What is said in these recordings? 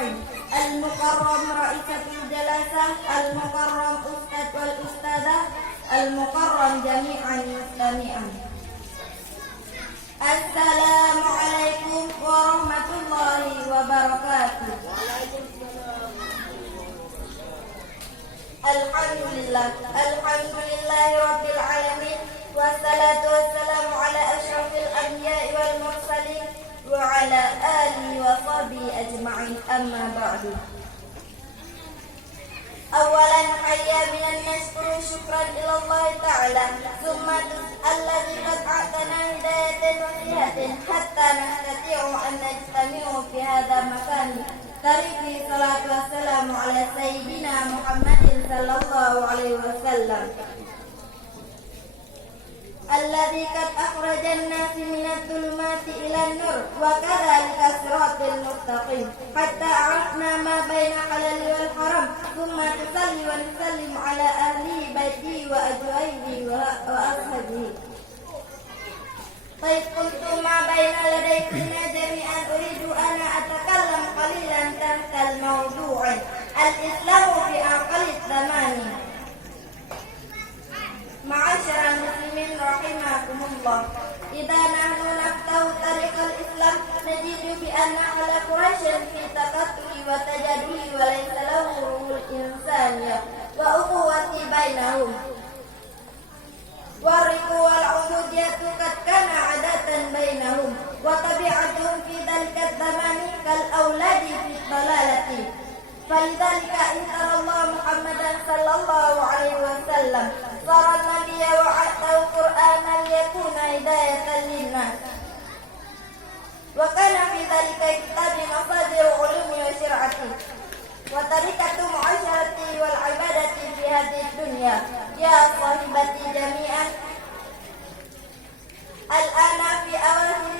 أجمعين. المكرم رئيسة الجلسة، المكرم أستاذ والأستاذة، المكرم جميعا مستمعين. السلام عليكم ورحمة الله وبركاته. الحمد لله رب العالمين، والصلاة والسلام على أشرف الأنبياء والمرسلين وعلى آله وصحبه أجمعين. أما بعد، أولا حيا من النشكر شكرا إلى الله تعالى، ثم الذي قد أعطانا هداية وصيحة حتى نستطيع أن نجتمع في هذا المكان. تركي الصلاة والسلام على سيدنا محمد صلى الله عليه وسلم الذي قد أخرج الناس من الظلمات إلى النور، وكذلك الصراط المستقيم، حتى عرفنا ما بين الحلال والحرام. ثم تصلي ونسلم على أهل بيته وأزواجه وأصحابه. طيب، كنت ما بين لديكم جميعا أريد أن أتكلم قليلا تحت الموضوع الإسلام في أقل الزمان. معاشر المسلمين رحمكم الله، إذا نحن نفتح طريق الإسلام نجد بأن أهل قريش في تقتل وتجادل وليس له روح الإنسانية وأخوة بينهم، والرق والعبودية قد كان عادة بينهم، وطبيعتهم في ذلك الزمان كالأولاد في الضلالة. فلذلك انزل الله محمدا صلى الله عليه وسلم صار النبي وأعطاه قرآنا ليكون هداية للناس، وكان في ذلك كتاب مصادر علوم وشرعة وطريقة معاشرة والعبادة في هذه الدنيا. يا صاحبتي جميعا، الآن في أواخر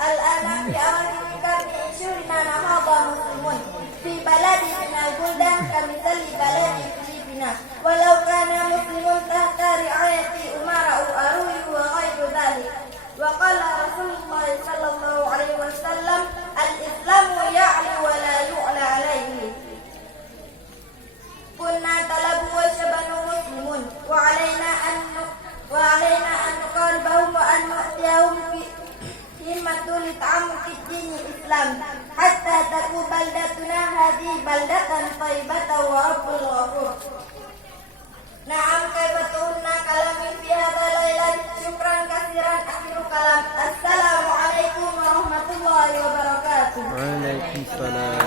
القرن 20 نهض مسلمون في بلد من البلدان كمثل بلد فلبين، ولو كان مسلم تحت رعاية أمراء أروي وغير ذلك. وقال رسول الله صلى الله عليه وسلم: الإسلام يعلو ولا يعلى عليه. كنا طلب وشبن مسلمون، وعلينا أن نقاربهم وأن نؤتيهم همة لتعمق الدين الإسلام حتى تكون بلدتنا هذه بلدة طيبة ورب الغفور. نعم، كيف تقولنا كلامي في هذا الليلة؟ شكرا كثيرا. آخر كلام، السلام عليكم ورحمة الله وبركاته. وعليكم السلام.